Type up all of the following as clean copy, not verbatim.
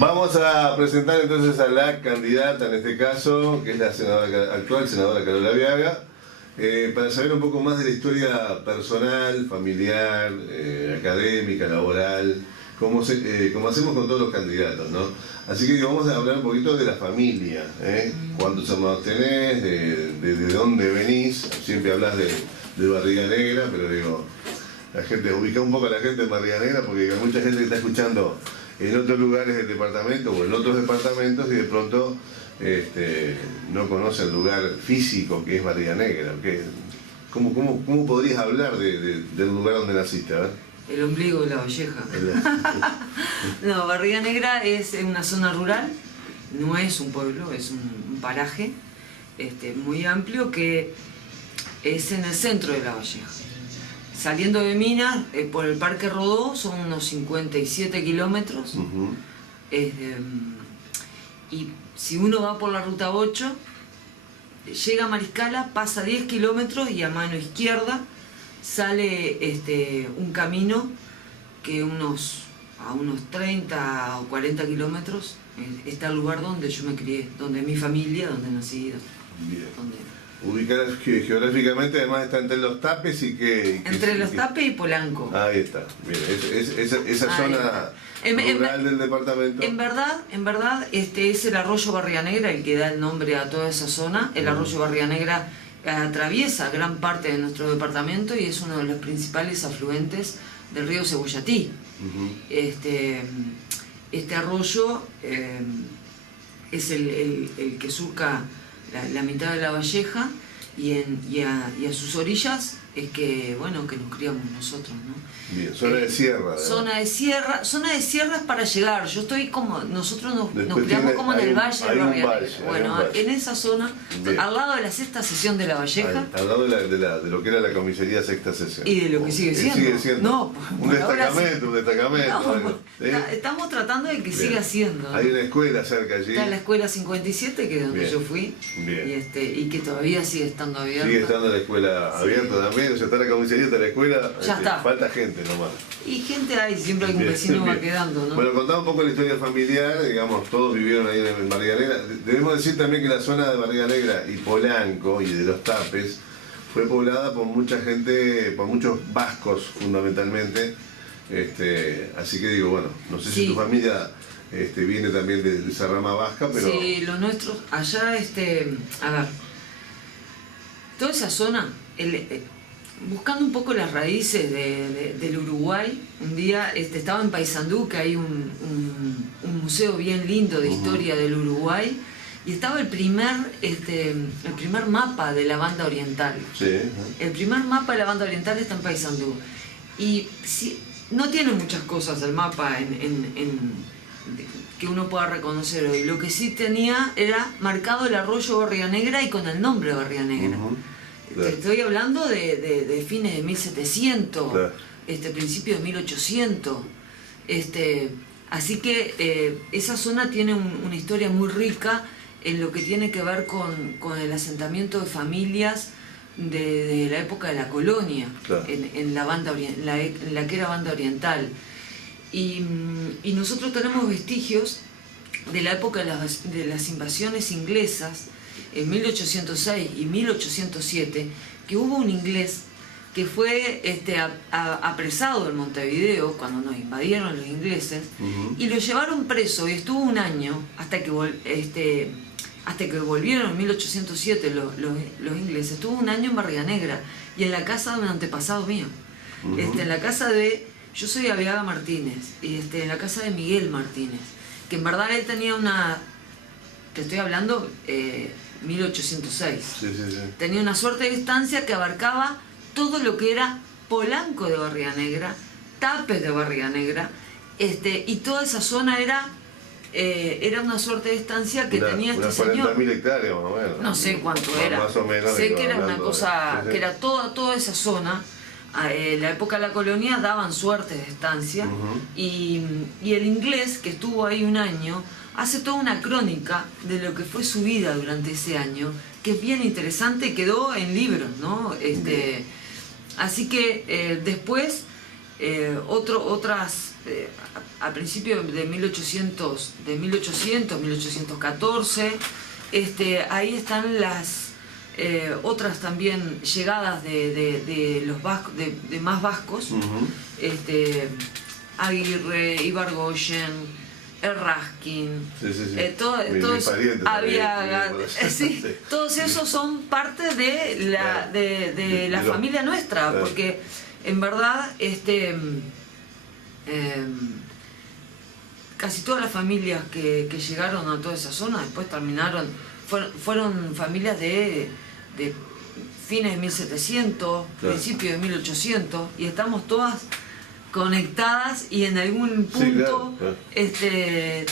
Vamos a presentar entonces a la candidata en este caso, que es la actual senadora Carola Viaga, para saber un poco más de la historia personal, familiar, académica, laboral, como hacemos con todos los candidatos, ¿no? Así que vamos a hablar un poquito de la familia, cuántos hermanos tenés, de dónde venís. Siempre hablas de Barriga Negra, pero digo, la gente, ubica un poco a la gente en Barriga Negra, porque hay mucha gente que está escuchando en otros lugares del departamento o en otros departamentos y de pronto no conoce el lugar físico que es Barriga Negra. ¿Cómo podrías hablar del lugar donde naciste? A ver. El ombligo de La Valleja. No, Barriga Negra es una zona rural, no es un pueblo, es un paraje muy amplio que es en el centro de La Valleja. Saliendo de Minas, por el Parque Rodó, son unos 57 kilómetros. Y si uno va por la ruta 8, llega a Mariscala, pasa 10 kilómetros y a mano izquierda sale un camino que a unos 30 o 40 kilómetros está el lugar donde yo me crié, donde mi familia, donde nací. Ubicar geográficamente, además está entre Los Tapes y que... Entre Los Tapes y Polanco. Ahí está, bien, esa zona rural del departamento. En verdad, es el arroyo Barriga Negra el que da el nombre a toda esa zona. El arroyo Barriga Negra atraviesa gran parte de nuestro departamento y es uno de los principales afluentes del río Cebollatí. Este arroyo es el que surca la mitad de La Valleja y a sus orillas es que nos criamos nosotros, ¿no? Bien, zona de sierra. Zona de sierra es para llegar. Nosotros nos criamos como en el valle de Barriga Negra. Bueno, en esa zona, al lado de la sexta sesión de La Valleja. Al lado de lo que era la comisaría sexta sesión. Y de lo que sigue siendo. No, un destacamento. Estamos tratando de que siga siendo. Hay una escuela cerca allí. Está la escuela 57, que es donde yo fui. Y que todavía sigue estando abierta. Sigue estando la escuela abierta también. O sea, está la comisaría, está la escuela. Ya está. Falta gente nomás. Y gente hay, siempre algún vecino va quedando, ¿no? Bueno, contamos un poco la historia familiar, digamos, todos vivieron ahí en Barriga Negra. Debemos decir también que la zona de Barriga Negra y Polanco y de Los Tapes fue poblada por mucha gente, por muchos vascos fundamentalmente. Así que digo, bueno, no sé si tu familia viene también de esa rama vasca, pero... Sí, lo nuestro, allá, a ver, toda esa zona, buscando un poco las raíces del Uruguay, un día estaba en Paysandú, que hay un museo bien lindo de historia del Uruguay, y estaba el primer mapa de la banda oriental. Sí. El primer mapa de la banda oriental está en Paysandú. Y no tiene muchas cosas el mapa que uno pueda reconocer hoy. Lo que sí tenía era marcado el arroyo Barriga Negra y con el nombre Barriga Negra. Claro. Te estoy hablando de fines de 1700, claro. Principio de 1800. Así que esa zona tiene una historia muy rica en lo que tiene que ver con el asentamiento de familias de la época de la colonia, claro. en la que era banda oriental. Y nosotros tenemos vestigios de la época de las invasiones inglesas, en 1806 y 1807, que hubo un inglés que fue apresado en Montevideo cuando nos invadieron los ingleses, y lo llevaron preso y estuvo un año hasta que volvieron en 1807 los ingleses. Estuvo un año en Barriga Negra y en la casa de un antepasado mío, en la casa de... Yo soy Aviaga Martínez, y en la casa de Miguel Martínez, que en verdad él tenía te estoy hablando, 1806. Sí. Tenía una suerte de estancia que abarcaba todo lo que era Polanco de Barriga Negra, Tapes de Barriga Negra, y toda esa zona era una suerte de estancia que tenía este señor. 40.000 hectáreas más o menos. No sé cuánto era. Más o menos. Sé que era una cosa, que era toda esa zona. La época de la colonia daban suertes de estancia, y el inglés, que estuvo ahí un año, hace toda una crónica de lo que fue su vida durante ese año, que es bien interesante, quedó en libros, ¿no? Así que después otras a principios de 1814, ahí están las otras también llegadas de los vascos, de más vascos, Aguirre, Ibargoyen, Erraskin, todos esos son parte de la familia nuestra, porque en verdad casi todas las familias que llegaron a toda esa zona después fueron familias de fines de 1700, principios de 1800, y estamos todas conectadas y en algún punto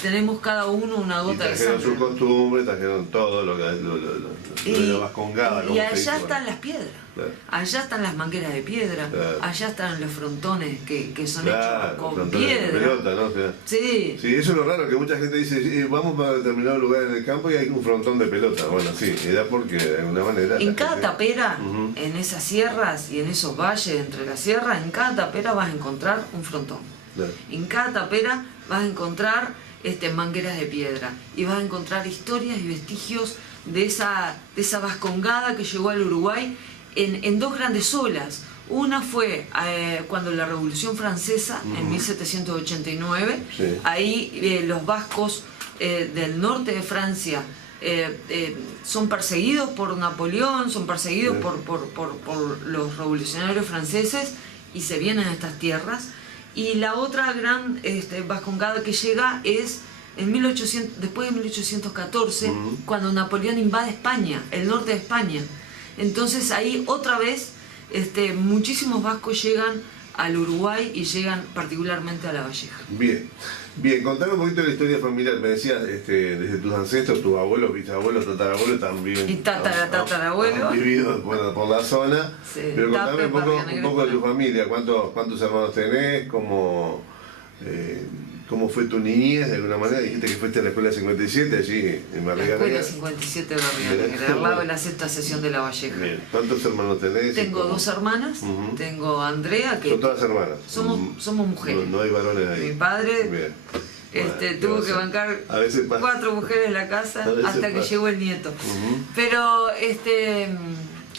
tenemos cada uno una gota de sangre. Trajeron sus costumbres, trajeron todo lo de la vascongada. Y allá están las piedras, allá están las mangueras de piedra, allá están los frontones que son hechos con piedra. Pelota, ¿no? Sí, eso es lo raro, que mucha gente dice, vamos para determinado lugar en el campo y hay un frontón de pelota. Bueno, sí, era porque de alguna manera... En cada tapera, en esas sierras y en esos valles entre las sierras, en cada tapera vas a encontrar un frontón. En cada tapera vas a encontrar mangueras de piedra y vas a encontrar historias y vestigios de esa vascongada que llegó al Uruguay en dos grandes olas. Una fue cuando la Revolución Francesa, en 1789, ahí los vascos del norte de Francia son perseguidos por Napoleón, son perseguidos por los revolucionarios franceses y se vienen a estas tierras. Y la otra gran vascongada que llega es después de 1814, cuando Napoleón invade España, el norte de España. Entonces ahí otra vez muchísimos vascos llegan al Uruguay y llegan particularmente a La Valleja. Bien, contame un poquito de la historia familiar. Me decías, desde tus ancestros, tus abuelos, bisabuelos, tatarabuelos también. Y tatarabuelo. Han vivido por la zona. Sí, pero contame un poco de tu familia. ¿Cuántos hermanos tenés? ¿Cómo fue tu niñez de alguna manera? Dijiste que fuiste a la escuela 57 allí en Barriga Negra. La escuela 57 de Barriga Negra, al lado de la sexta sesión de La Valleja. Bien. ¿Cuántos hermanos tenés? Tengo dos hermanas, tengo a Andrea, que... ¿Son todas hermanas? Somos mujeres. No hay varones ahí. Mi padre tuvo que bancar 4 mujeres en la casa hasta que llegó el nieto. Pero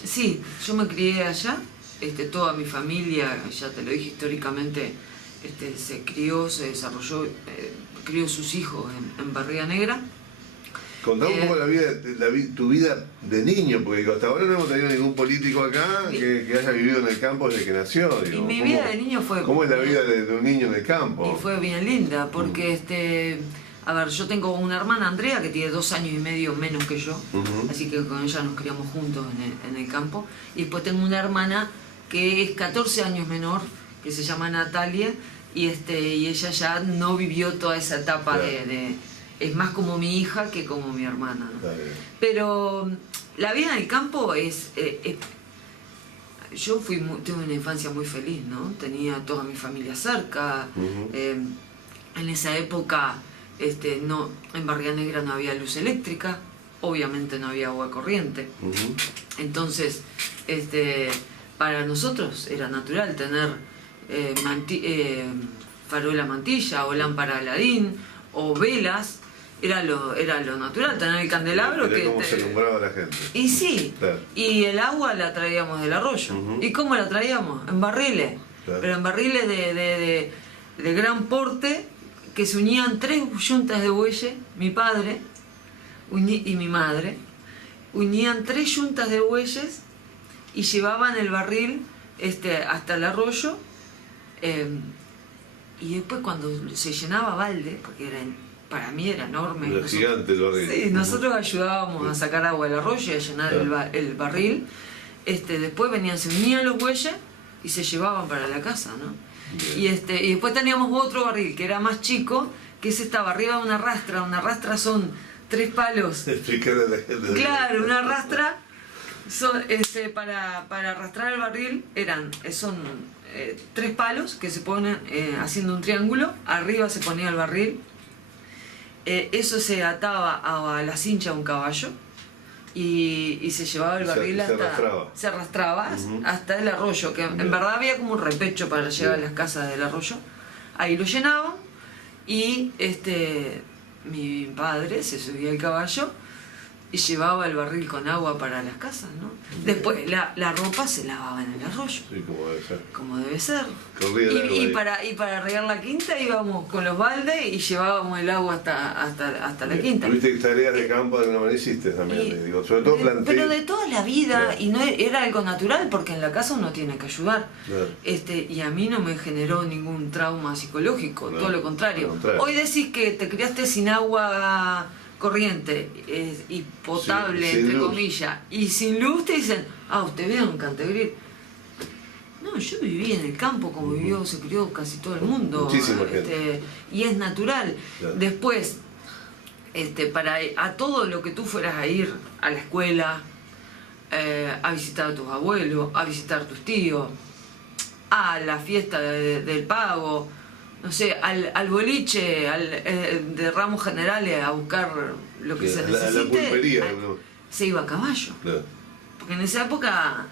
sí, yo me crié allá, toda mi familia, ya te lo dije históricamente, se crió, se desarrolló, crió sus hijos en Barriga Negra. Contame un poco tu vida de niño, porque hasta ahora no hemos tenido ningún político acá que haya vivido en el campo desde que nació. Digo. Y mi vida de niño fue... ¿Cómo es la vida de un niño en el campo? Y fue bien linda, porque a ver, yo tengo una hermana, Andrea, que tiene 2 años y medio menos que yo, así que con ella nos criamos juntos en el campo. Y después tengo una hermana que es 14 años menor, que se llama Natalia, y ella ya no vivió toda esa etapa es más como mi hija que como mi hermana, ¿no? Pero la vida en el campo yo tuve una infancia muy feliz, ¿no? Tenía toda mi familia cerca. En esa época en Barriga Negra no había luz eléctrica, obviamente no había agua corriente. Entonces para nosotros era natural tener farola mantilla o lámpara Aladín o velas. Era lo natural, tener el candelabro. ¿Cómo se alumbraba la gente? Y sí, y el agua la traíamos del arroyo. ¿Y cómo la traíamos? En barriles. Pero en barriles de gran porte, que se unían 3 yuntas de bueyes, mi padre y mi madre, unían 3 yuntas de bueyes y llevaban el barril hasta el arroyo. Y después cuando se llenaba balde, porque para mí era enorme. Era gigante el barril. Sí, nosotros ayudábamos a sacar agua del arroyo y a llenar el barril. Después se unían los bueyes y se llevaban para la casa, ¿no? Y después teníamos otro barril que era más chico, que ese estaba arriba de una rastra. Una rastra son 3 palos. Explicarle a la gente. Claro, una rastra para arrastrar el barril son 3 palos que se ponen haciendo un triángulo. Arriba se ponía el barril. Eso se ataba a la cincha de un caballo y se llevaba el barril se arrastraba hasta el arroyo, que en verdad había como un repecho para llegar a las casas del arroyo. ahí lo llenaban y mi padre se subía al caballo y llevaba el barril con agua para las casas, ¿no? Después la ropa se lavaba en el arroyo. Sí, como debe ser. Como debe ser. Y Corría para regar la quinta íbamos con los baldes y llevábamos el agua hasta la quinta. ¿Tuviste tareas de campo de alguna manera hiciste también? Digo, sobre todo planté. Pero de toda la vida, Claro. y no era algo natural porque en la casa uno tiene que ayudar. Claro. Y a mí no me generó ningún trauma psicológico, No, todo lo contrario. al contrario. Hoy decís que te criaste sin agua corriente y potable, Sin entre luz. comillas, y sin luz, te dicen, usted vive en Cantegrí. No, yo viví en el campo como vivió, se crió casi todo el mundo. Muchísima gente. Y es natural. Claro. Después, a todo lo que tú fueras a ir, a la escuela, a visitar a tus abuelos, a visitar a tus tíos, a la fiesta del pago, no sé, al boliche, de ramos generales a buscar lo que se necesite. La pulpería, se iba a caballo. Claro. Porque en esa época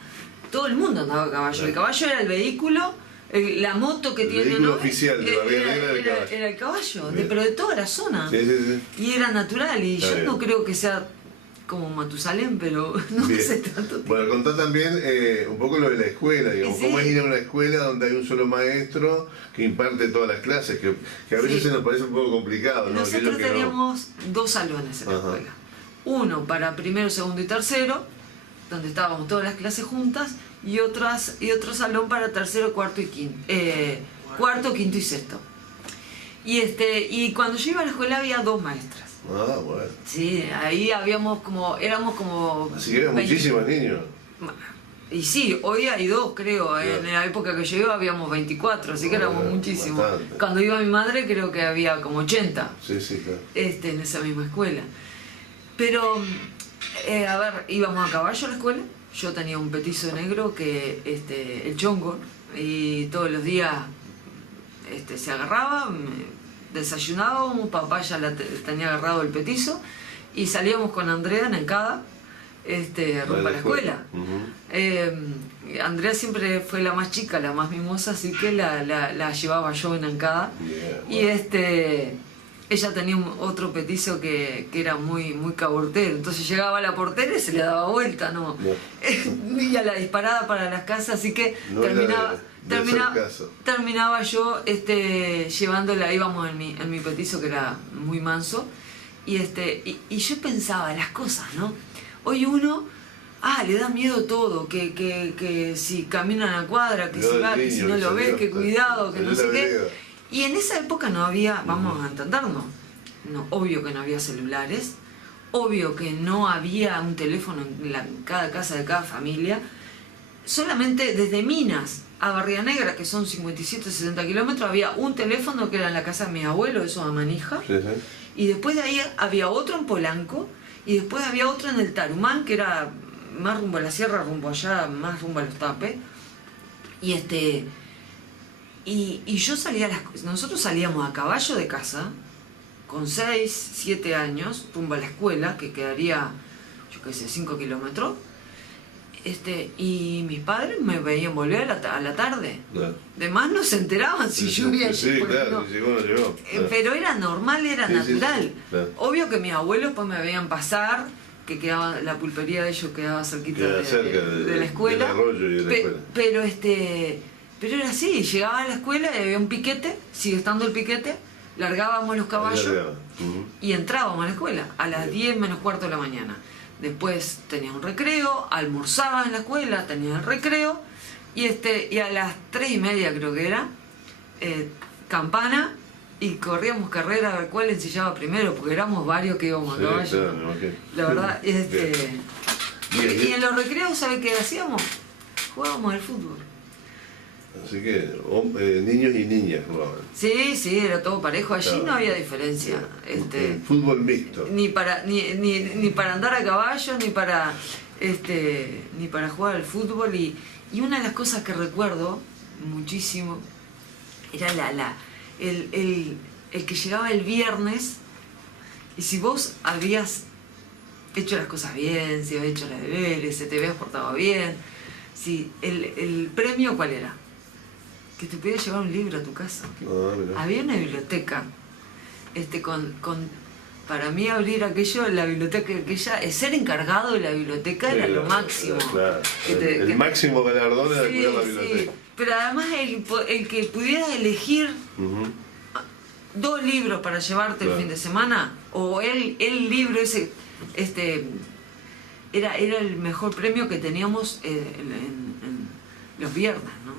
todo el mundo andaba a caballo. Claro. El caballo era el vehículo, la moto que El tiene vehículo ¿no? oficial de Barrio Negra era el caballo. Era el caballo, Bien. pero de toda la zona. Sí, sí, sí. Y era natural. Y Está yo bien. no creo que sea como Matusalén, pero no Bien. sé tanto. Bueno, contá también un poco lo de la escuela, digamos, Sí. cómo es ir a una escuela donde hay un solo maestro que imparte todas las clases, que a veces Sí. se nos parece un poco complicado, ¿no? Nosotros Aquello que no- teníamos 2 salones en la Ajá. escuela. Uno para primero, segundo y tercero, donde estábamos todas las clases juntas, y otro salón para tercero, cuarto y quinto. Cuarto, quinto y sexto. Y cuando yo iba a la escuela había 2 maestras. Ah, bueno. Sí, ahí éramos como... Así que eran 20. muchísimos niños. Y sí, hoy hay 2, creo. Claro. En la época que yo iba habíamos 24, así que éramos Bueno, muchísimos. bastante. Cuando iba mi madre creo que había como 80 Sí, sí, claro. en esa misma escuela. Pero, a ver, íbamos a caballo a la escuela. Yo tenía un petizo negro que, el chongo, y todos los días se agarraba, desayunábamos, papá ya tenía agarrado el petizo, y salíamos con Andrea en Encada, rumbo a la escuela. Ujú. Andrea siempre fue la más chica, la más mimosa, así que la llevaba yo en Encada. Bien, Y bueno. ella tenía otro petizo que era muy, muy cabortero. Entonces llegaba a la portera y se le daba vuelta, ¿no? No. Y a la disparada para las casas, así que No era de hacer caso. terminaba yo llevándola, íbamos en mi petizo que era muy manso, y yo pensaba las cosas, ¿no? Hoy uno, le da miedo todo, que si camina en la cuadra, que si va, que si no lo ves, que cuidado, que no sé qué. Y en esa época no había, vamos a entendernos, obvio que no había celulares, obvio que no había un teléfono en cada casa de cada familia, solamente desde Minas a Barrio Negra, que son 57-60 kilómetros, había un teléfono que era en la casa de mi abuelo, eso a manija, Sí, sí. y después de ahí había otro en Polanco, y después había otro en el Tarumán, que era más rumbo a la sierra, rumbo allá, más rumbo a los Tapes, y yo nosotros salíamos a caballo de casa, con 6, 7 años, rumbo a la escuela, que quedaría, yo qué sé, 5 kilómetros, y mis padres me veían volver a la tarde. Claro. Además no se enteraban si Sí, llovía. sí, porque claro, no. si llegó, no llegó. Claro. Pero era normal, era Sí, sí, natural. sí, claro. Obvio que mis abuelos pues me veían pasar, que quedaba la pulpería de ellos quedaba cerquita Queda cerca de la escuela. del arroyo y de la escuela. Pero era así, llegaba a la escuela y había un piquete, sigue estando el piquete, largábamos los caballos Ahí largaba. Ujú. y entrábamos a la escuela a las 10 menos cuarto de la mañana. Después tenía un recreo, almorzaba en la escuela, tenía el recreo, y a las 3:30 creo que era, campana, y corríamos carrera a ver cuál ensillaba primero, porque éramos varios que íbamos a Sí, caballo. claro, me imagino. La verdad, Bien. Bien, y bien. en los recreos, ¿sabe qué hacíamos? Jugábamos al fútbol. Así que niños y niñas jugaban. Sí, era todo parejo, allí Claro. no había diferencia. Fútbol mixto. Ni para andar a caballo, ni para jugar al fútbol. Y una de las cosas que recuerdo muchísimo era el que llegaba el viernes, y si vos habías hecho las cosas bien, si habías hecho los deberes, se te habías portado bien, el premio ¿cuál era? que te podías llevar un libro a tu casa. Había una biblioteca, para mí abrir la biblioteca aquella, ser encargado de la biblioteca era lo máximo. Claro. El máximo galardón era cuidar la biblioteca. Sí. Pero además el que pudieras elegir 2 libros para llevarte el fin de semana, o el libro ese, era el mejor premio que teníamos en los viernes, ¿no?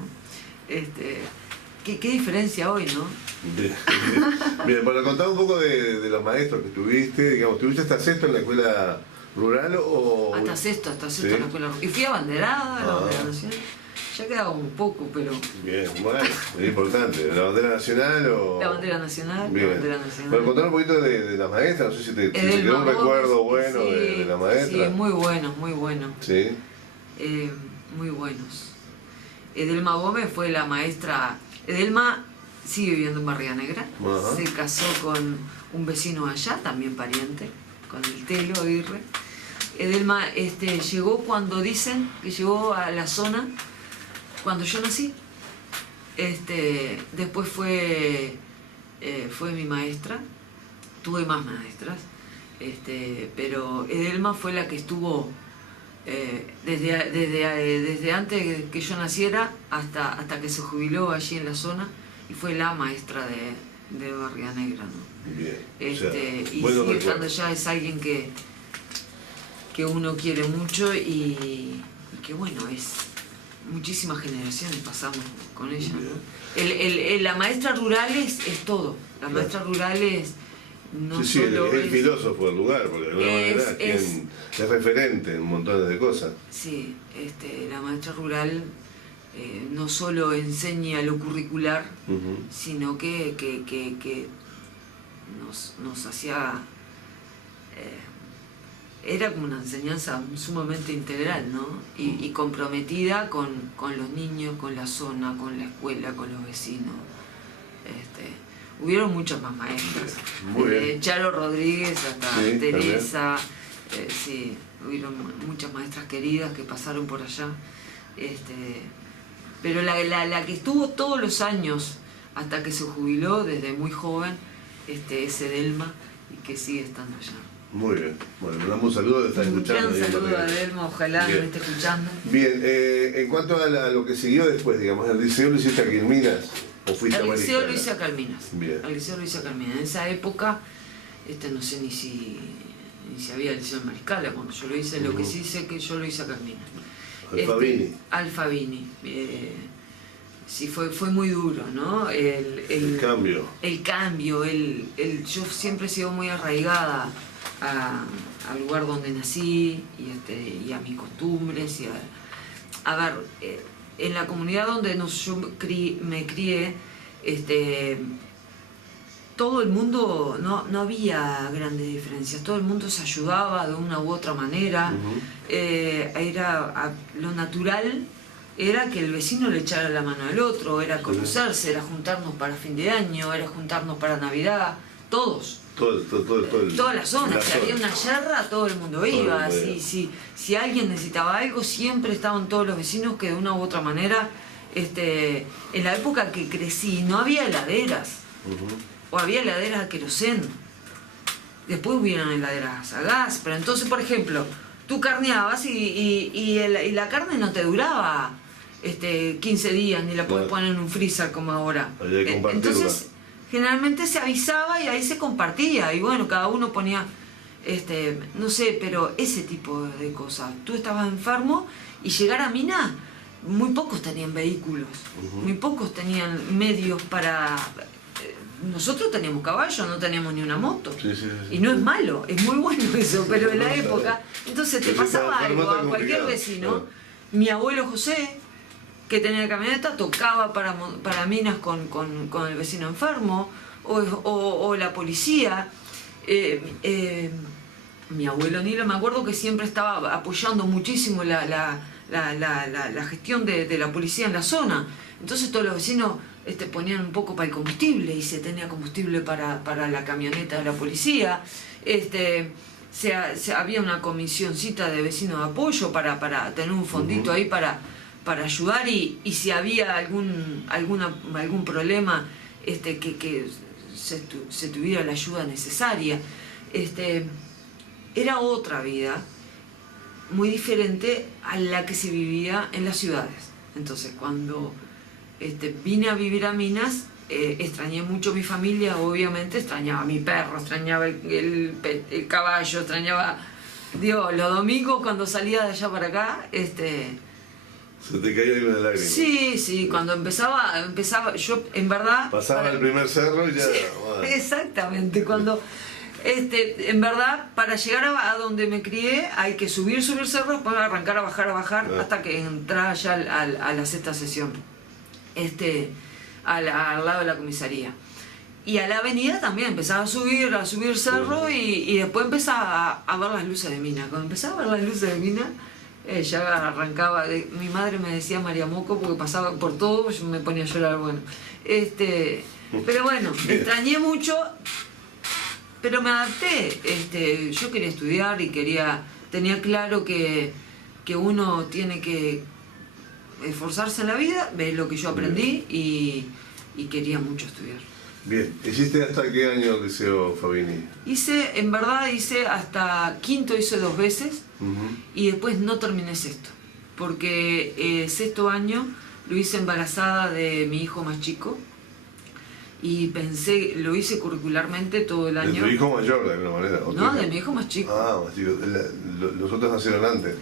¿Qué diferencia hoy, no? Bien, para contar un poco de los maestros que tuviste, digamos, ¿tuviste hasta sexto en la escuela rural o...? Hasta sexto ¿sí? En la escuela rural. Y fui abanderada, la bandera nacional. Ya quedaba un poco, pero... Bien, bueno, es importante. ¿La bandera nacional o...? La bandera nacional, bien. La bandera nacional. Bueno, contar un poquito de las maestras, no sé si te quedó un recuerdo bueno sí, de la maestra. Sí, muy bueno, muy bueno. Sí. Muy buenos. Edelma Gómez fue la maestra. Edelma sigue viviendo en Barriga Negra. Ajá. Se casó con un vecino allá, también pariente, con el Telo Aguirre. Edelma llegó cuando dicen que llegó a la zona cuando yo nací. Después fue mi maestra. Tuve más maestras. Pero Edelma fue la que estuvo desde antes que yo naciera hasta que se jubiló allí en la zona, y fue la maestra de Barriga Negra, ¿no? Bien. Y sigue estando ya, es alguien que uno quiere mucho y que bueno, es muchísimas generaciones pasamos con ella, ¿no? La maestra rural es todo. La maestra rural es no sí, solo el filósofo del lugar, porque de alguna manera es referente en montones de cosas. Sí, la maestra rural no solo enseña lo curricular, sino que nos hacía... era como una enseñanza sumamente integral, ¿no? Y comprometida con los niños, con la zona, con la escuela, con los vecinos. Hubieron muchas más maestras, desde Charo Rodríguez hasta Teresa, sí, hubieron muchas maestras queridas que pasaron por allá, pero la que estuvo todos los años hasta que se jubiló desde muy joven, es Edelma, y que sigue estando allá. Muy bien, bueno, le damos un saludo, de estar escuchando. Un saludo a Edelma, ojalá me esté escuchando. Bien, en cuanto a lo que siguió después, digamos, ¿el liceo lo hiciste aquí en Minas? Al liceo lo hice acá en Minas. Bien. Al liceo lo hice acá en Minas. En esa época, no sé ni si había el liceo en Mariscala cuando yo lo hice. Lo que sí sé que yo lo hice acá en Minas. Alfabini. Alfabini. Sí, fue muy duro, ¿no? El cambio. El cambio. Yo siempre he sido muy arraigada al lugar donde nací y a mis costumbres. A ver, en la comunidad donde yo me crié, todo el mundo, no había grandes diferencias, todo el mundo se ayudaba de una u otra manera. Lo natural era que el vecino le echara la mano al otro, era conocerse, era juntarnos para fin de año, era juntarnos para Navidad, todos. Toda la zona, si había una yerra, todo el mundo iba. Si alguien necesitaba algo, siempre estaban todos los vecinos que de una u otra manera, en la época que crecí, no había heladeras, o había heladeras a queroseno. Después hubieron heladeras a gas, pero entonces, por ejemplo, tú carneabas y la carne no te duraba 15 días, ni la puedes poner en un freezer como ahora. Entonces, generalmente se avisaba y ahí se compartía, y bueno, cada uno ponía, no sé, pero ese tipo de cosas. Tú estabas enfermo y llegar a Minas, muy pocos tenían vehículos, muy pocos tenían medios para... Nosotros teníamos caballo, no teníamos ni una moto. Sí. Y no es malo, es muy bueno eso, pero en la época... Entonces te pasaba algo a cualquier vecino. Mi abuelo José, que tenía camioneta, tocaba para Minas con el vecino enfermo, o la policía. Mi abuelo Nilo, me acuerdo que siempre estaba apoyando muchísimo la gestión de la policía en la zona. Entonces todos los vecinos ponían un poco para el combustible, y se tenía combustible para la camioneta de la policía. Había una comisioncita de vecinos de apoyo para tener un fondito ahí para para ayudar y si había algún problema que se tuviera la ayuda necesaria. Era otra vida muy diferente a la que se vivía en las ciudades. Entonces cuando vine a vivir a Minas, extrañé mucho a mi familia, obviamente, extrañaba a mi perro, extrañaba el caballo, extrañaba, Dios, los domingos cuando salía de allá para acá, ¿Se te caía alguna lágrima? Sí, cuando empezaba, yo en verdad... Pasaba el primer cerro y ya... Sí, bueno. Exactamente, cuando... en verdad, para llegar a donde me crié, hay que subir cerros, después arrancar a bajar, hasta que entrar ya a la sexta sesión, al lado de la comisaría. Y a la avenida también, empezaba a subir cerro y después empezaba a ver las luces de Mina. Cuando empezaba a ver las luces de Mina, ya arrancaba, mi madre me decía María Moco porque pasaba por todo, yo me ponía a llorar, bueno. Pero bueno, extrañé mucho, pero me adapté. Yo quería estudiar y tenía claro que uno tiene que esforzarse en la vida, ves lo que yo aprendí y quería mucho estudiar. Bien, ¿hiciste hasta qué año el Liceo Fabini? En verdad hice hasta quinto, hice 2 veces, y después no terminé sexto, porque sexto año lo hice embarazada de mi hijo más chico, y lo hice curricularmente todo el año. ¿De tu hijo mayor de alguna manera? No, de mi hijo más chico. Ah, más chico. ¿Los otros nacieron antes?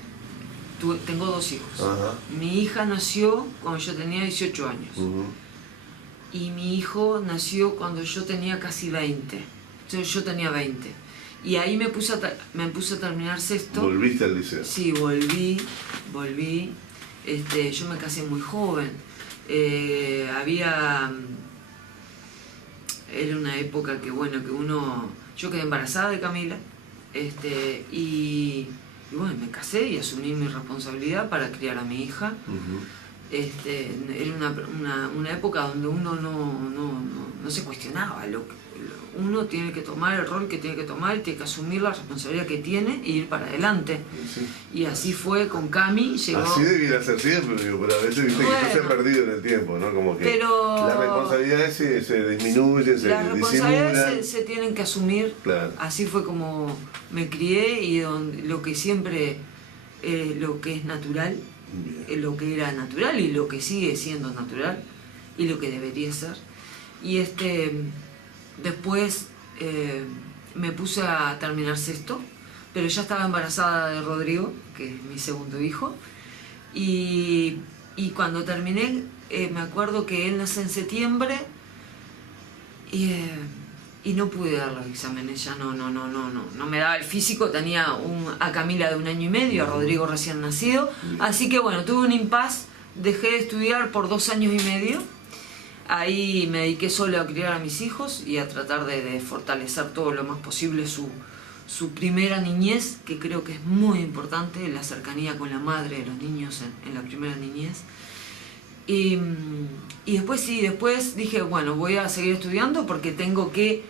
Tengo 2 hijos. Ajá. Mi hija nació cuando yo tenía 18 años. Y mi hijo nació cuando yo tenía casi 20. Yo tenía 20. Y ahí me puse a terminar sexto. ¿Volviste al liceo? Sí, volví. Yo me casé muy joven. Era una época que yo quedé embarazada de Camila. Y bueno, me casé y asumí mi responsabilidad para criar a mi hija. Era una época donde uno no se cuestionaba. Uno tiene que tomar el rol que tiene que tomar, tiene que asumir la responsabilidad que tiene e ir para adelante. Sí. Y así fue con Cami. Así debiera ser siempre, pero a veces viste que eso se ha perdido en el tiempo, ¿no? Como que las responsabilidades se disminuyen, se las responsabilidades se tienen que asumir. Claro. Así fue como me crié y lo que siempre, lo que es natural, lo que era natural y lo que sigue siendo natural y lo que debería ser. Y después me puse a terminar sexto, pero ya estaba embarazada de Rodrigo, que es mi segundo hijo, y cuando terminé, me acuerdo que él nace en septiembre y no pude dar los exámenes, ya no me daba el físico. Tenía a Camila de 1 año y medio, a Rodrigo recién nacido, así que bueno, tuve un impasse, dejé de estudiar por 2 años y medio. Ahí me dediqué solo a criar a mis hijos y a tratar de fortalecer todo lo más posible su primera niñez, que creo que es muy importante, la cercanía con la madre de los niños en la primera niñez. Y después dije, bueno, voy a seguir estudiando porque tengo que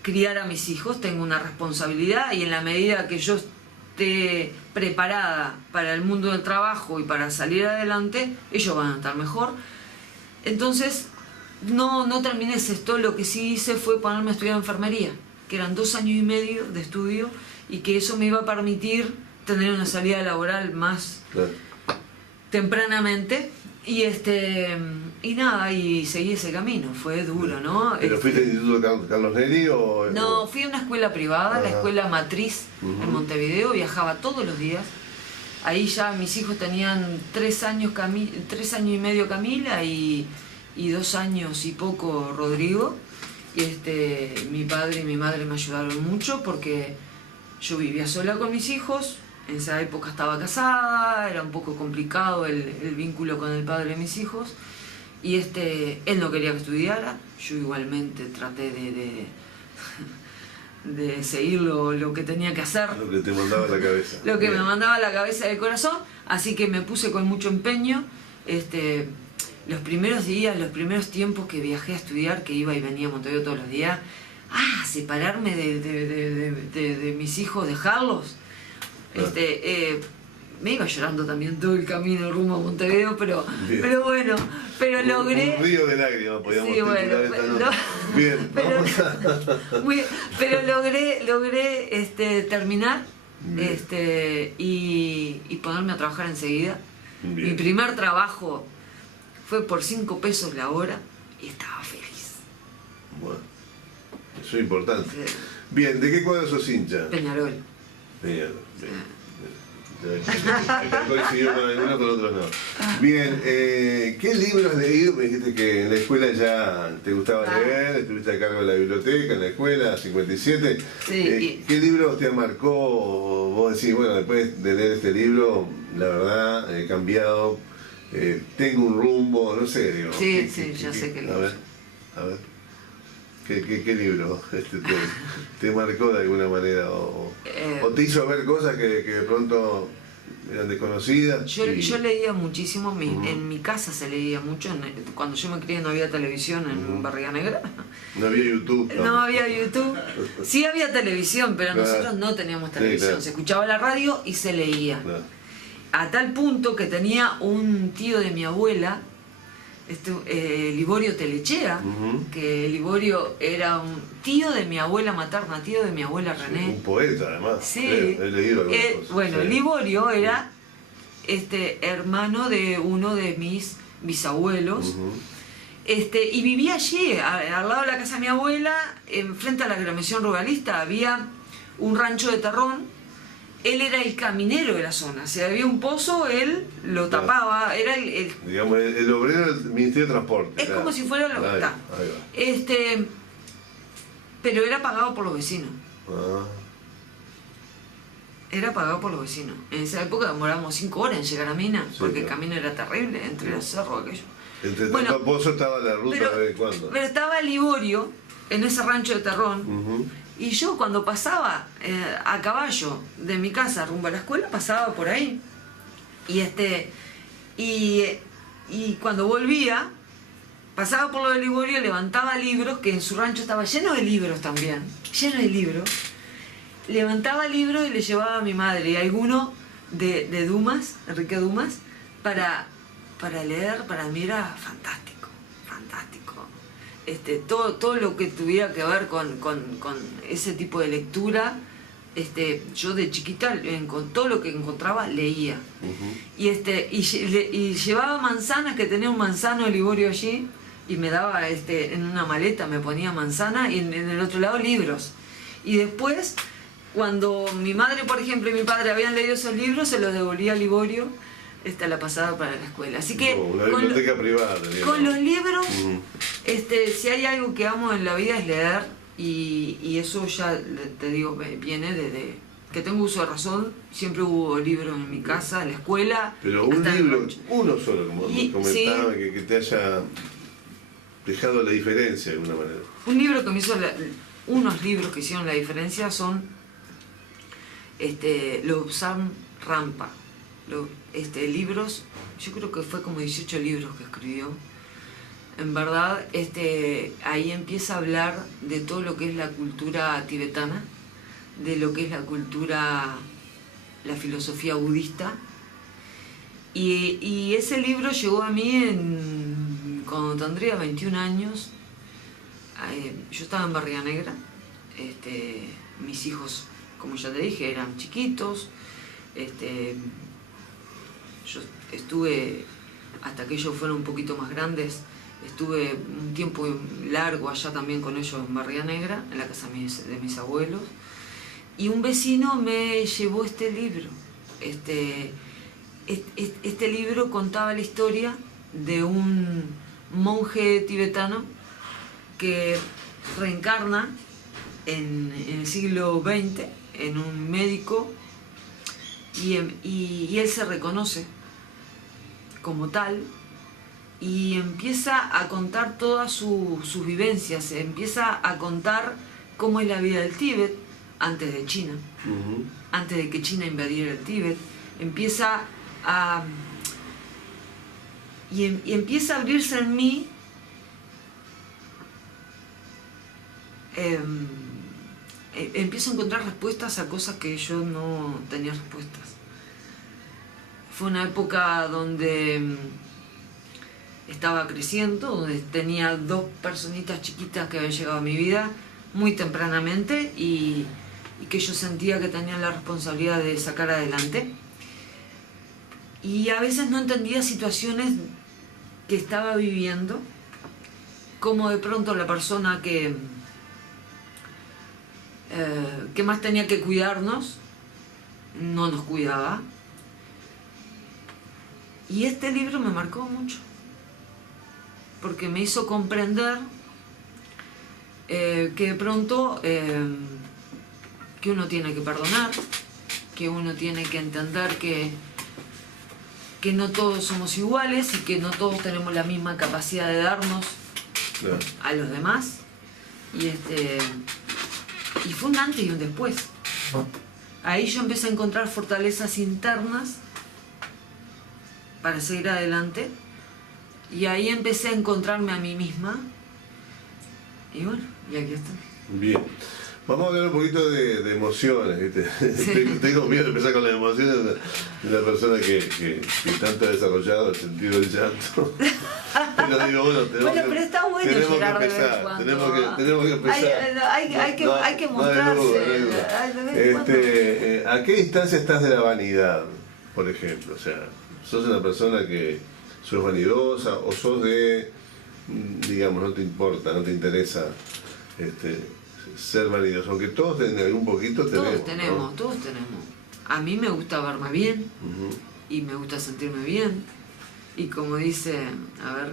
criar a mis hijos, tengo una responsabilidad y en la medida que yo esté preparada para el mundo del trabajo y para salir adelante, ellos van a estar mejor. Entonces, no terminé sexto, lo que sí hice fue ponerme a estudiar enfermería, que eran 2 años y medio de estudio y que eso me iba a permitir tener una salida laboral más tempranamente y nada, y seguí ese camino, fue duro, ¿no? ¿Pero fuiste al Instituto Carlos Neri o...? No, fui a una escuela privada, la escuela matriz en Montevideo, viajaba todos los días. Ahí ya mis hijos tenían 3 años y medio Camila y 2 años y poco Rodrigo. Y mi padre y mi madre me ayudaron mucho porque yo vivía sola con mis hijos. En esa época estaba casada, era un poco complicado el vínculo con el padre de mis hijos. Y él no quería que estudiara. Yo igualmente traté de seguir lo que tenía que hacer. Lo que te mandaba a la cabeza. Lo que me mandaba a la cabeza y al corazón. Así que me puse con mucho empeño. Los primeros días, los primeros tiempos que viajé a estudiar, que iba y venía a Montevideo todos los días, separarme de mis hijos, dejarlos, me iba llorando también todo el camino rumbo a Montevideo, pero bueno, pero logré... Un río de lágrimas, podríamos titular esta nota. Bien, pero logré terminar y ponerme a trabajar enseguida. Bien. Mi primer trabajo fue por 5 pesos la hora y estaba feliz. Bueno, eso es importante. Bien, ¿de qué cuadro sos hincha? Peñarol. Peñarol, bien. Acá coincidió con algunos, con otros no. Bien, ¿qué libros has leído? Me dijiste que en la escuela ya te gustaba leer, estuviste a cargo de la biblioteca, en la escuela, 57. Sí, ¿Qué libros te marcó? Vos decís, bueno, después de leer este libro, la verdad, he cambiado, tengo un rumbo, no sé, digo. Sí, ya sé qué libro. A ver. ¿Qué libro te marcó de alguna manera? ¿O te hizo ver cosas que de pronto eran desconocidas? Yo leía muchísimo, en mi casa se leía mucho, cuando yo me crié no había televisión en Barriga Negra. No había YouTube. No había YouTube. Sí había televisión, pero nosotros no teníamos televisión. Claro. Se escuchaba la radio y se leía. Claro. A tal punto que tenía un tío de mi abuela, Liborio Telechea, que Liborio era un tío de mi abuela materna, tío de mi abuela René. Un poeta, además. Sí. He leído algunas cosas. Bueno, sí. Liborio era hermano de uno de mis bisabuelos. Y vivía allí, al lado de la casa de mi abuela, frente a la agremiación ruralista, había un rancho de terrón. Él era el caminero de la zona, si había un pozo, él lo tapaba, era digamos, el obrero del Ministerio de Transporte. Es como si fuera lo que está. Pero era pagado por los vecinos. Era pagado por los vecinos. En esa época demorábamos 5 horas en llegar a Mina, porque el camino era terrible, entre los cerros aquello. Entre tanto pozo estaba la ruta de vez en cuando. Pero estaba Liborio, en ese rancho de terrón. Y yo cuando pasaba a caballo de mi casa rumbo a la escuela, pasaba por ahí. Y cuando volvía, pasaba por lo de Liborio, levantaba libros, que en su rancho estaba lleno de libros también, lleno de libros. Levantaba libros y le llevaba a mi madre, y alguno de Dumas, Enrique Dumas, para leer. Para mí era fantástico. Todo lo que tuviera que ver con ese tipo de lectura, yo de chiquita con todo lo que encontraba leía. Y llevaba manzanas, que tenía un manzano de Liborio allí, y me daba en una maleta, me ponía manzana, y en el otro lado libros. Y después, cuando mi madre, por ejemplo, y mi padre habían leído esos libros, se los devolvía a Liborio, la pasada para la escuela. Así que una biblioteca privada, con los libros, si hay algo que amo en la vida es leer, y eso ya te digo, viene desde que tengo uso de razón. Siempre hubo libros en mi casa, en la escuela. Pero un libro, uno solo, como comentaba, sí, que te haya dejado la diferencia de alguna manera. Un libro que me hizo unos libros que hicieron la diferencia son los Sam Rampa. Libros, yo creo que fue como 18 libros que escribió. En verdad, ahí empieza a hablar de todo lo que es la cultura tibetana, de lo que es la cultura, la filosofía budista. Y ese libro llegó a mí cuando tendría 21 años. Yo estaba en Barriga Negra. Mis hijos, como ya te dije, eran chiquitos. Yo estuve, hasta que ellos fueron un poquito más grandes, estuve un tiempo largo allá también con ellos en Barriga Negra, en la casa de mis abuelos, y un vecino me llevó este libro. Este libro contaba la historia de un monje tibetano que reencarna en el siglo XX en un médico, y él se reconoce como tal y empieza a contar todas sus vivencias, empieza a contar cómo es la vida del Tíbet antes de China, antes de que China invadiera el Tíbet. Empieza a abrirse en mí empiezo a encontrar respuestas a cosas que yo no tenía respuestas. Fue una época donde estaba creciendo, donde tenía 2 personitas chiquitas que habían llegado a mi vida muy tempranamente y que yo sentía que tenía la responsabilidad de sacar adelante. Y a veces no entendía situaciones que estaba viviendo, como de pronto la persona que más tenía que cuidarnos no nos cuidaba. Y este libro me marcó mucho, porque me hizo comprender que de pronto que uno tiene que perdonar, que uno tiene que entender que no todos somos iguales y que no todos tenemos la misma capacidad de darnos a los demás. Y fue un antes y un después. Ahí yo empecé a encontrar fortalezas internas para seguir adelante, y ahí empecé a encontrarme a mí misma, y bueno, y aquí estoy. Bien. Vamos a hablar un poquito de emociones, ¿viste? Sí. Tengo miedo de empezar con las emociones de una persona que tanto ha desarrollado el sentido del llanto. Pero digo, bueno, pero está bueno llorar de vez en cuando. Tenemos que empezar. Hay que mostrarse. ¿A qué distancia estás de la vanidad, por ejemplo? O sea, ¿sos una persona que sos vanidosa o sos de, digamos, no te importa, no te interesa ser vanidoso? Aunque todos en algún poquito tenemos. Todos tenemos. A mí me gusta verme bien, y me gusta sentirme bien. Y como dice, a ver,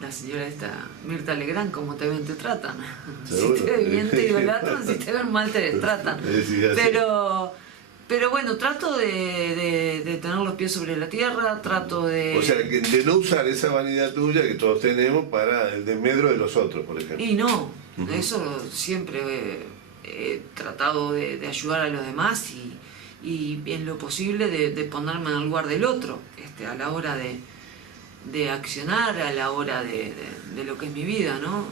la señora esta, Mirta Legrand, como te ven te tratan. Si te ven bien te idolatran, si te ven mal te destratan. Pero bueno, trato de tener los pies sobre la tierra, trato de... O sea, de no usar esa vanidad tuya que todos tenemos para el desmedro de los otros, por ejemplo. Y no, eso siempre he tratado de ayudar a los demás y en lo posible de ponerme en el lugar del otro, a la hora de accionar, a la hora de lo que es mi vida, ¿no?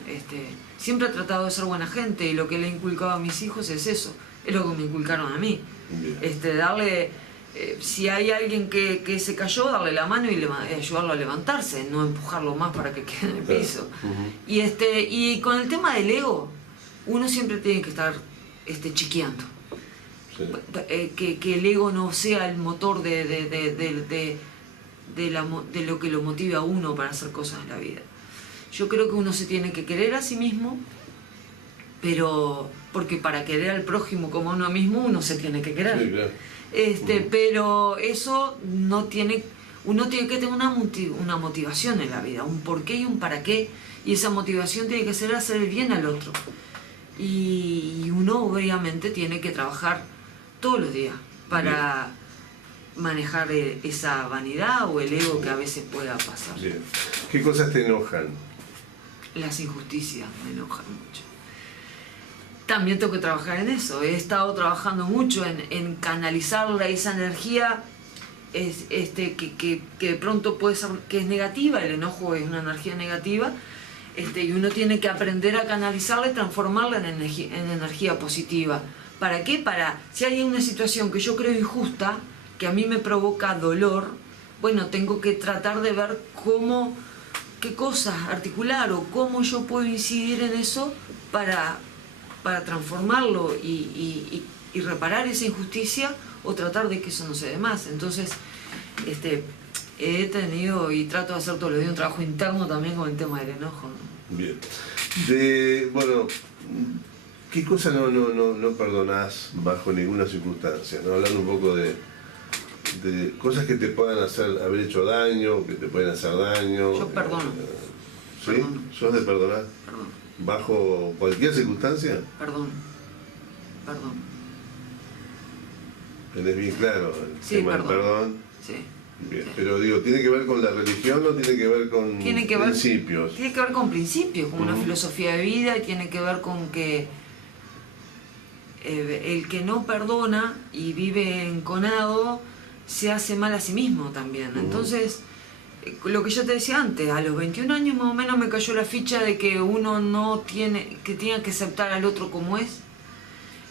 Siempre he tratado de ser buena gente, y lo que le he inculcado a mis hijos es eso, es lo que me inculcaron a mí. Darle, si hay alguien que se cayó, darle la mano y ayudarlo a levantarse, no empujarlo más para que quede en el piso. Y con el tema del ego, uno siempre tiene que estar chiqueando. Sí. Que el ego no sea el motor de lo que lo motive a uno para hacer cosas en la vida. Yo creo que uno se tiene que querer a sí mismo, pero porque para querer al prójimo como a uno mismo uno se tiene que querer. Sí, claro. Pero eso no tiene, uno tiene que tener una motivación en la vida, un porqué y un para qué, y esa motivación tiene que ser hacer el bien al otro. Y uno obviamente tiene que trabajar todos los días para manejar esa vanidad o el ego que a veces pueda pasar. Bien. ¿Qué cosas te enojan? Las injusticias me enojan mucho. También tengo que trabajar en eso. He estado trabajando mucho en canalizar esa energía que de pronto puede ser que es negativa. El enojo es una energía negativa, y uno tiene que aprender a canalizarla y transformarla en energía positiva. ¿Para qué? Para, si hay una situación que yo creo injusta, que a mí me provoca dolor, bueno, tengo que tratar de ver qué cosas articular o cómo yo puedo incidir en eso para transformarlo y reparar esa injusticia, o tratar de que eso no se dé más. Entonces, he tenido y trato de hacer todos los días un trabajo interno también con el tema del enojo, ¿no? Bien. Bueno, ¿qué cosa no perdonás bajo ninguna circunstancia? ¿No? Hablando un poco de cosas que te puedan haber hecho daño, que te pueden hacer daño. Yo perdono. ¿Sí? Perdono. ¿Sos de perdonar? Perdón. ¿Bajo cualquier circunstancia? Perdón. Tenés bien claro el tema del perdón. Sí. Bien. Sí. Pero digo, ¿tiene que ver con la religión o tiene que ver con principios? Tiene que ver con principios, con una filosofía de vida, y tiene que ver con que el que no perdona y vive enconado se hace mal a sí mismo también. Entonces, lo que yo te decía antes, a los 21 años más o menos me cayó la ficha de que uno tiene que aceptar al otro como es,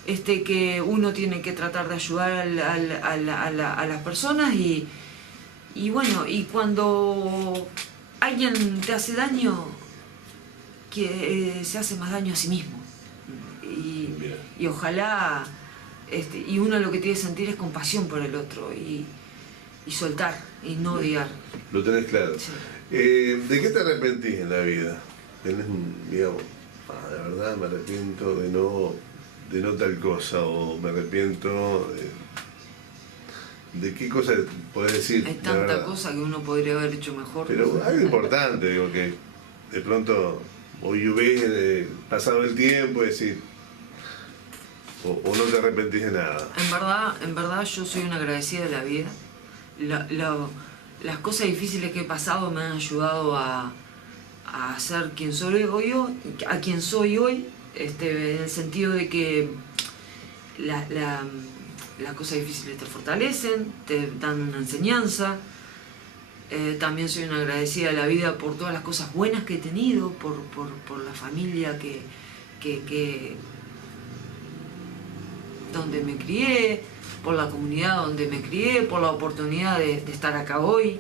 que uno tiene que tratar de ayudar a las personas y bueno, y cuando alguien te hace daño, que se hace más daño a sí mismo. Y ojalá, y uno lo que tiene que sentir es compasión por el otro y soltar y no odiar. Lo tenés claro. Sí. ¿De qué te arrepentís en la vida? ¿Tenés digamos, la verdad me arrepiento de no tal cosa, o me arrepiento de qué cosa podés decir? Hay tanta cosa que uno podría haber hecho mejor. Pero algo importante, digo, que de pronto hoy ves pasado el tiempo y decir, o no te arrepentís de nada. En verdad yo soy una agradecida de la vida. Las cosas difíciles que he pasado me han ayudado a ser quien soy hoy, en el sentido de que las cosas difíciles te fortalecen, te dan una enseñanza. También soy una agradecida de la vida por todas las cosas buenas que he tenido, por la familia donde me crié, por la comunidad donde me crié, por la oportunidad de estar acá hoy.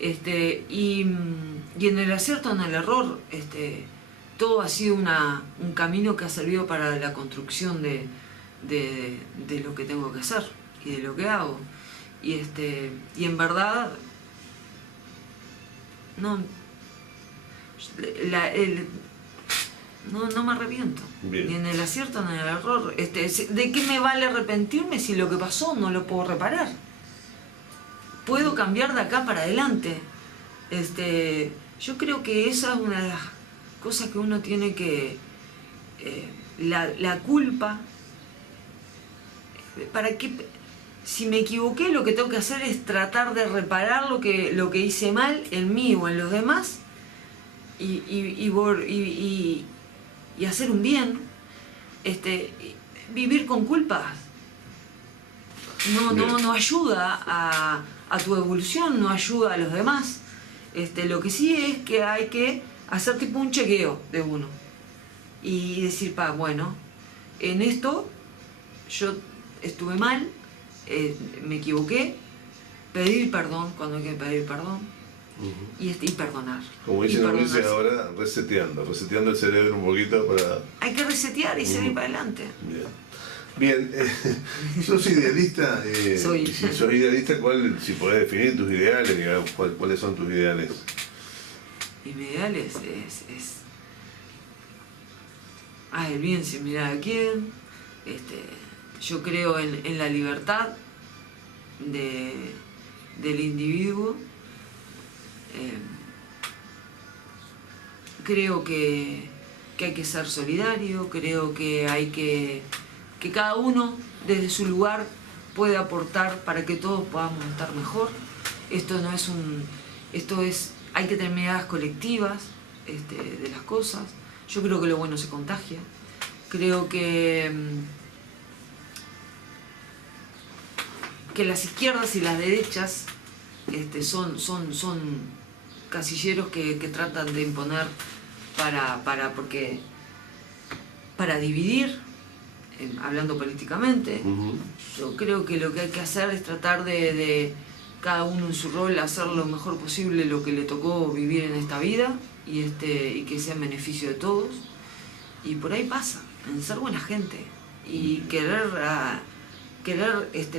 Y en el acierto, en el error, todo ha sido un camino que ha servido para la construcción de lo que tengo que hacer y de lo que hago. Y en verdad, no me arrepiento. Bien. Ni en el acierto ni en el error. ¿De qué me vale arrepentirme si lo que pasó no lo puedo reparar? Puedo cambiar de acá para adelante. Yo creo que esa es una de las cosas que uno tiene que... la culpa... ¿Para qué? Si me equivoqué, lo que tengo que hacer es tratar de reparar lo que hice mal en mí o en los demás y hacer un bien. Vivir con culpas no ayuda a tu evolución, no ayuda a los demás. Lo que sí es que hay que hacer tipo un chequeo de uno y decir, bueno, en esto yo estuve mal, me equivoqué, pedir perdón cuando hay que pedir perdón. Y perdonar. Como dicen los grises ahora, reseteando el cerebro un poquito para... Hay que resetear y seguir para adelante. Bien, ¿sos idealista? Soy. Y si sos idealista, si podés definir tus ideales, digamos, ¿cuáles son tus ideales? Y mi ideal es el bien sin mirar a quién. Yo creo en la libertad del individuo. Creo que hay que ser solidario, creo que hay que cada uno desde su lugar puede aportar para que todos podamos estar mejor. Hay que tener miradas colectivas de las cosas. Yo creo que lo bueno se contagia. Creo que las izquierdas y las derechas son casilleros que tratan de imponer para dividir, hablando políticamente. Yo creo que lo que hay que hacer es tratar de cada uno en su rol hacer lo mejor posible lo que le tocó vivir en esta vida y que sea en beneficio de todos. Y por ahí pasa, en ser buena gente y querer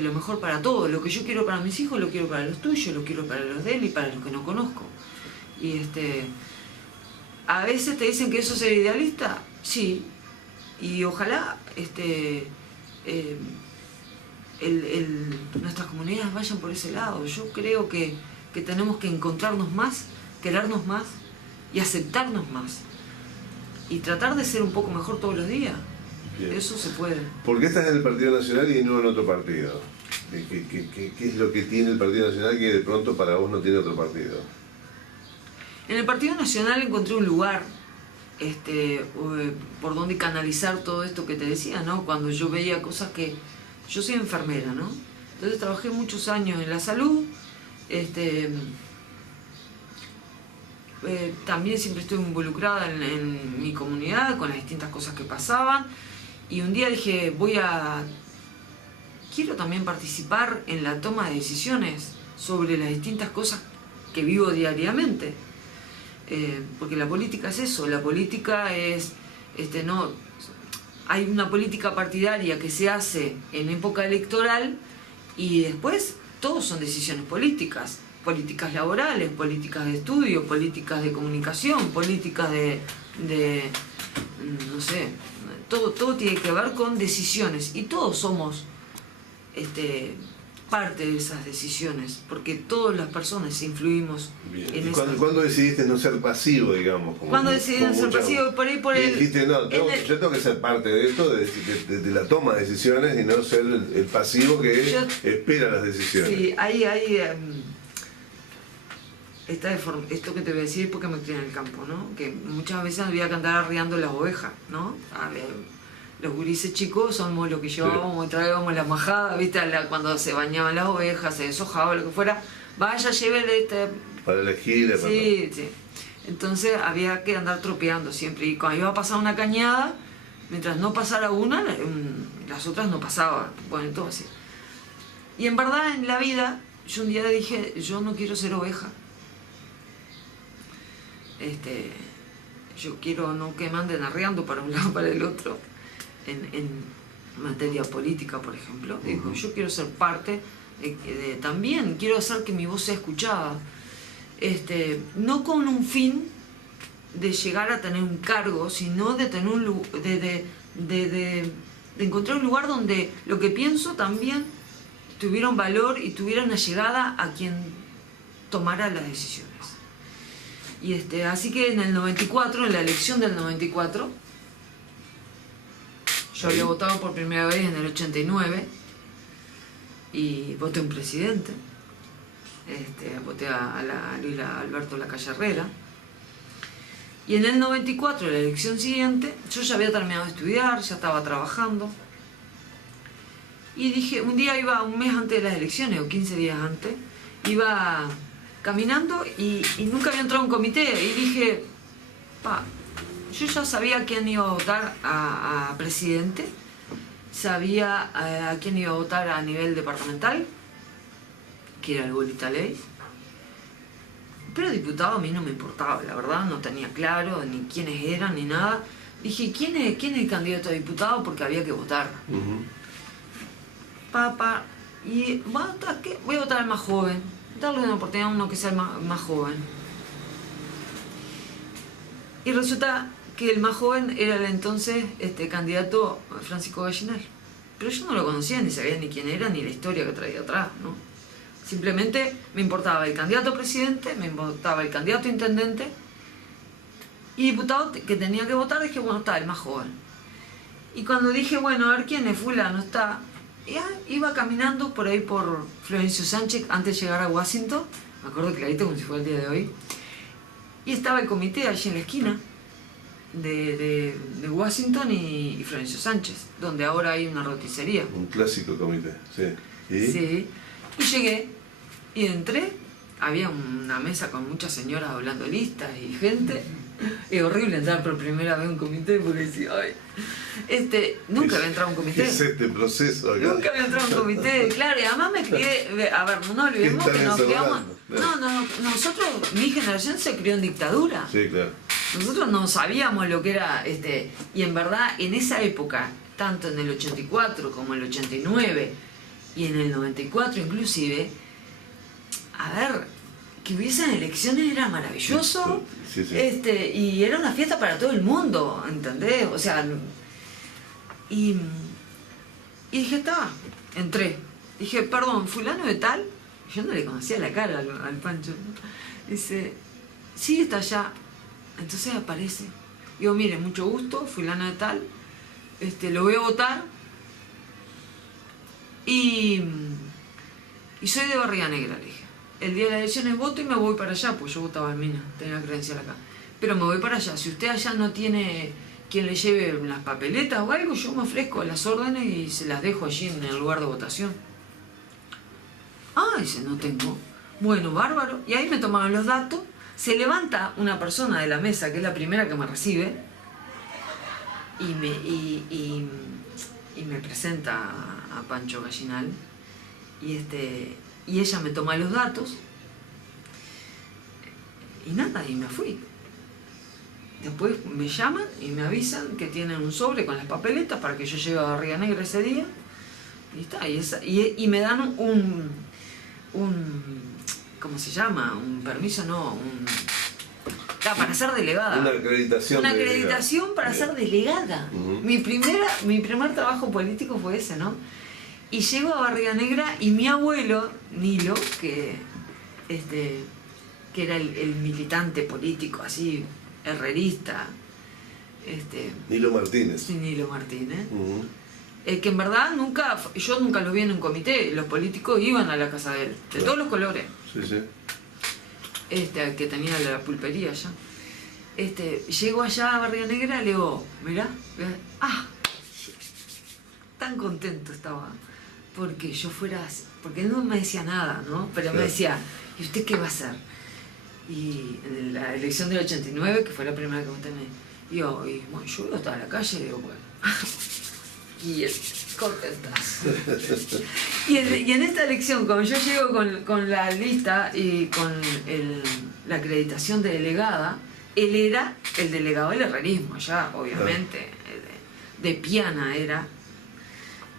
lo mejor para todos. Lo que yo quiero para mis hijos lo quiero para los tuyos, lo quiero para los de él y para los que no conozco. Y a veces te dicen que eso es ser idealista, sí, y ojalá nuestras comunidades vayan por ese lado. Yo creo que tenemos que encontrarnos más, querernos más y aceptarnos más y tratar de ser un poco mejor todos los días. Bien. Eso se puede. ¿Por qué estás en el Partido Nacional y no en otro partido? ¿Qué es lo que tiene el Partido Nacional que de pronto para vos no tiene otro partido? En el Partido Nacional encontré un lugar por donde canalizar todo esto que te decía, ¿no? Cuando yo veía cosas que... Yo soy enfermera, ¿no? Entonces trabajé muchos años en la salud, también siempre estuve involucrada en mi comunidad con las distintas cosas que pasaban Y un día dije, quiero también participar en la toma de decisiones sobre las distintas cosas que vivo diariamente. Porque la política es eso, la política es, no, hay una política partidaria que se hace en época electoral y después todos son decisiones políticas, políticas laborales, políticas de estudio, políticas de comunicación, políticas de no sé, todo tiene que ver con decisiones y todos somos parte de esas decisiones, porque todas las personas influimos. Bien. ¿Y cuándo decidiste no ser pasivo, digamos? ¿Cuándo decidí no ser pasivo? Por ahí, dijiste, no, yo tengo que ser parte de esto, de la toma de decisiones y no ser el pasivo que espera las decisiones. Sí, ahí está esto que te voy a decir porque me crié en el campo, ¿no? Que muchas veces había que andar arriando las ovejas, ¿no? Los gurises chicos somos lo que llevábamos, traíamos la majada, ¿viste? Cuando se bañaban las ovejas, se deshojaba, lo que fuera. Vaya, llévele para elegir. Sí, sí. Entonces había que andar tropeando siempre. Y cuando iba a pasar una cañada, mientras no pasara una, las otras no pasaban. Bueno, todo así. Y en verdad, en la vida, yo un día dije, yo no quiero ser oveja. Yo quiero no que me anden arreando para un lado para el otro. En materia política, por ejemplo, digo, yo quiero ser parte también, quiero hacer que mi voz sea escuchada, no con un fin de llegar a tener un cargo, sino de tener de encontrar un lugar donde lo que pienso también tuviera un valor y tuviera una llegada a quien tomara las decisiones. Y así que en el 94, en la elección del 94, yo había votado por primera vez en el 89 y voté un presidente. Voté a Luis Alberto Lacalle Herrera. Y en el 94, la elección siguiente, yo ya había terminado de estudiar, ya estaba trabajando. Y dije, un día iba un mes antes de las elecciones, o 15 días antes, iba caminando y nunca había entrado a un comité. Y dije, yo ya sabía a quién iba a votar a presidente, sabía a quién iba a votar a nivel departamental, que era el bolita ley, pero diputado a mí no me importaba, la verdad, no tenía claro ni quiénes eran ni nada. Dije, ¿quién es el candidato a diputado? Porque había que votar. Y bueno, voy a votar al más joven, darle una oportunidad a uno que sea el más joven. Y resulta que el más joven era el entonces candidato Francisco Gallinal. Pero yo no lo conocía, ni sabía ni quién era, ni la historia que traía atrás, ¿no? Simplemente me importaba el candidato a presidente, me importaba el candidato a intendente, y diputado que tenía que votar, dije, bueno, está, el más joven. Y cuando dije, bueno, a ver quién es fulano, está, iba caminando por ahí por Florencio Sánchez antes de llegar a Washington, me acuerdo clarito como si fuera el día de hoy, y estaba el comité allí en la esquina de Washington y Florencio Sánchez, donde ahora hay una roticería. Un clásico comité, sí. ¿Y? Sí, y llegué y entré, había una mesa con muchas señoras hablando listas y gente. Es horrible entrar por primera vez a un comité porque decía, ay, nunca había entrado a un comité. ¿Qué es este proceso acá? Nunca había entrado a un comité, claro, y además me crié, a ver, no olvidemos que nos criamos. Nosotros, mi generación se crió en dictadura. Sí, claro. Nosotros no sabíamos lo que era, y en verdad, en esa época, tanto en el 84 como en el 89 y en el 94 inclusive, a ver, que hubiesen elecciones era maravilloso, sí. Y era una fiesta para todo el mundo, ¿entendés? O sea, y dije, entré. Dije, perdón, fulano de tal, yo no le conocía la cara al Pancho, ¿no? Dice, sí, está allá. Entonces aparece. Digo, mire, mucho gusto, fulano de tal, lo voy a votar y soy de Barriga Negra, le dije. El día de las elecciones voto y me voy para allá, pues yo votaba en Minas, tenía credencial acá. Pero me voy para allá. Si usted allá no tiene quien le lleve las papeletas o algo, yo me ofrezco a las órdenes y se las dejo allí en el lugar de votación. Dice, no tengo. Bueno, bárbaro. Y ahí me tomaron los datos. Se levanta una persona de la mesa, que es la primera que me recibe, y me presenta a Pancho Gallinal y ella me toma los datos y nada, y me fui. Después me llaman y me avisan que tienen un sobre con las papeletas para que yo llegue a Barriga Negra ese día y está, y me dan un ¿cómo se llama? Un permiso, no, para ser delegada. Una acreditación. Una acreditación para ser delegada. Mi primer trabajo político fue ese, ¿no? Y llego a Barriga Negra y mi abuelo, Nilo, que era el militante político, así, herrerista. Nilo Martínez. Sí, Nilo Martínez. Que en verdad yo nunca los vi en un comité, los políticos iban a la casa de él, de todos los colores. Sí, sí. Que tenía la pulpería allá. Llego allá a Barriga Negra, le digo, mirá, tan contento estaba, porque porque no me decía nada, ¿no? Pero me decía, ¿y usted qué va a hacer? Y en la elección del 89, que fue la primera que voté, yo estaba en la calle, digo, bueno. Y contentas. Y en esta elección, cuando yo llego con la lista y con la acreditación de delegada, él era el delegado del herrerismo, ya, obviamente, de Piana era,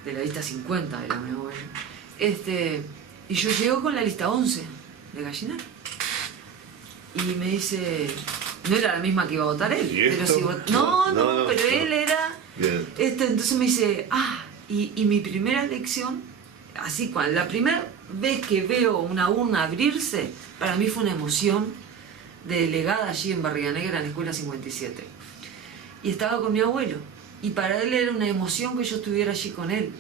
de la lista 50 de la memoria. Y yo llego con la lista 11 de Gallinal. Y me dice, no era la misma que iba a votar él, pero si no, pero él era. Entonces me dice, y mi primera elección, así, la primera vez que veo una urna abrirse, para mí fue una emoción de delegada allí en Barriga Negra, en la Escuela 57. Y estaba con mi abuelo, y para él era una emoción que yo estuviera allí con él.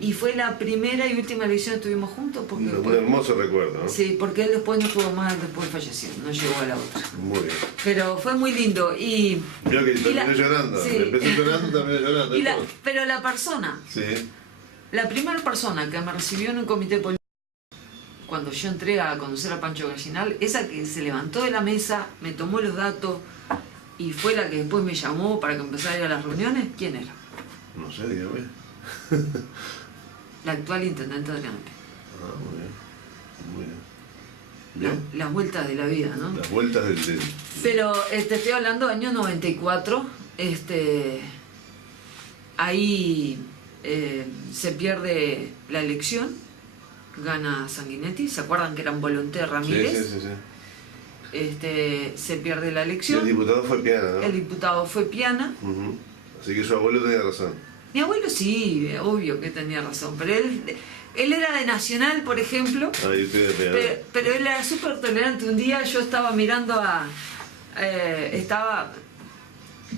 Y fue la primera y última elección que estuvimos juntos. Porque un hermoso recuerdo, ¿no? Sí, porque él después no tuvo más, después falleció, no llegó a la otra. Muy bien. Pero fue muy lindo. Yo que terminé llorando, sí. Empecé llorando, terminé llorando. Pero la persona, la primera persona que me recibió en un comité político, cuando yo entré a conocer a Pancho Gallinal, esa que se levantó de la mesa, me tomó los datos y fue la que después me llamó para que empezara a ir a las reuniones, ¿quién era? No sé, dígame. La actual intendente Adriana. Muy bien. Las vueltas de la vida, ¿no? Las vueltas del... Pero estoy hablando del año 94. Ahí se pierde la elección, gana Sanguinetti. ¿Se acuerdan que eran Volonté Ramírez? Sí. Se pierde la elección. Y el diputado fue Piana, ¿no? El diputado fue Piana. Así que su abuelo tenía razón. Mi abuelo sí, obvio que tenía razón, pero él era de Nacional, por ejemplo, pero él era súper tolerante. Un día yo estaba mirando estaba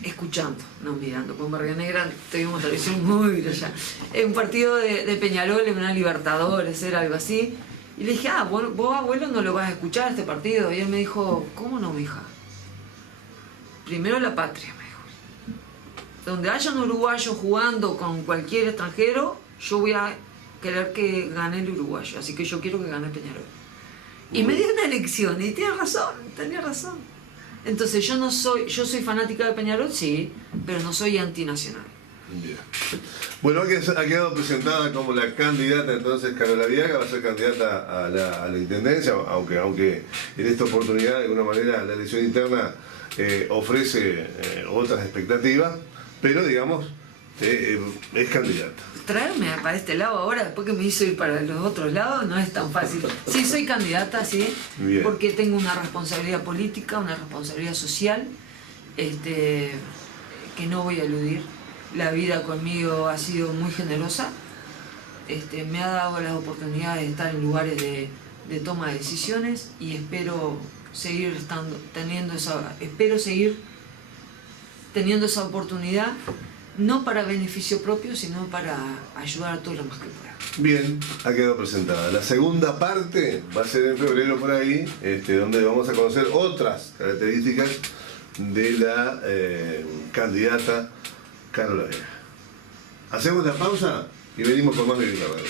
escuchando, no mirando, con Barriga Negra tuvimos televisión muy allá, un partido de Peñarol, en una Libertadores, era algo así, y le dije, vos abuelo no lo vas a escuchar este partido, y él me dijo, ¿cómo no, mija? Primero la patria, me dijo. Donde haya un uruguayo jugando con cualquier extranjero, yo voy a querer que gane el uruguayo, así que yo quiero que gane Peñarol. Y me dio una elección, y tenía razón. Entonces yo soy fanática de Peñarol, sí, pero no soy antinacional. Bien. Bueno, ha quedado presentada como la candidata, entonces Carola Viaga va a ser candidata a la intendencia, aunque en esta oportunidad de alguna manera la elección interna ofrece otras expectativas, pero digamos, es candidata. Traerme para este lado ahora, después que me hizo ir para los otros lados, no es tan fácil. Sí, soy candidata, sí, porque tengo una responsabilidad política, una responsabilidad social, que no voy a eludir. La vida conmigo ha sido muy generosa, me ha dado las oportunidades de estar en lugares de toma de decisiones y espero seguir teniendo esa oportunidad, no para beneficio propio, sino para ayudar a todos los más que pueda. Bien, ha quedado presentada. La segunda parte va a ser en febrero por ahí, donde vamos a conocer otras características de la candidata Carola Viaga. Hacemos la pausa y venimos con más de Radio.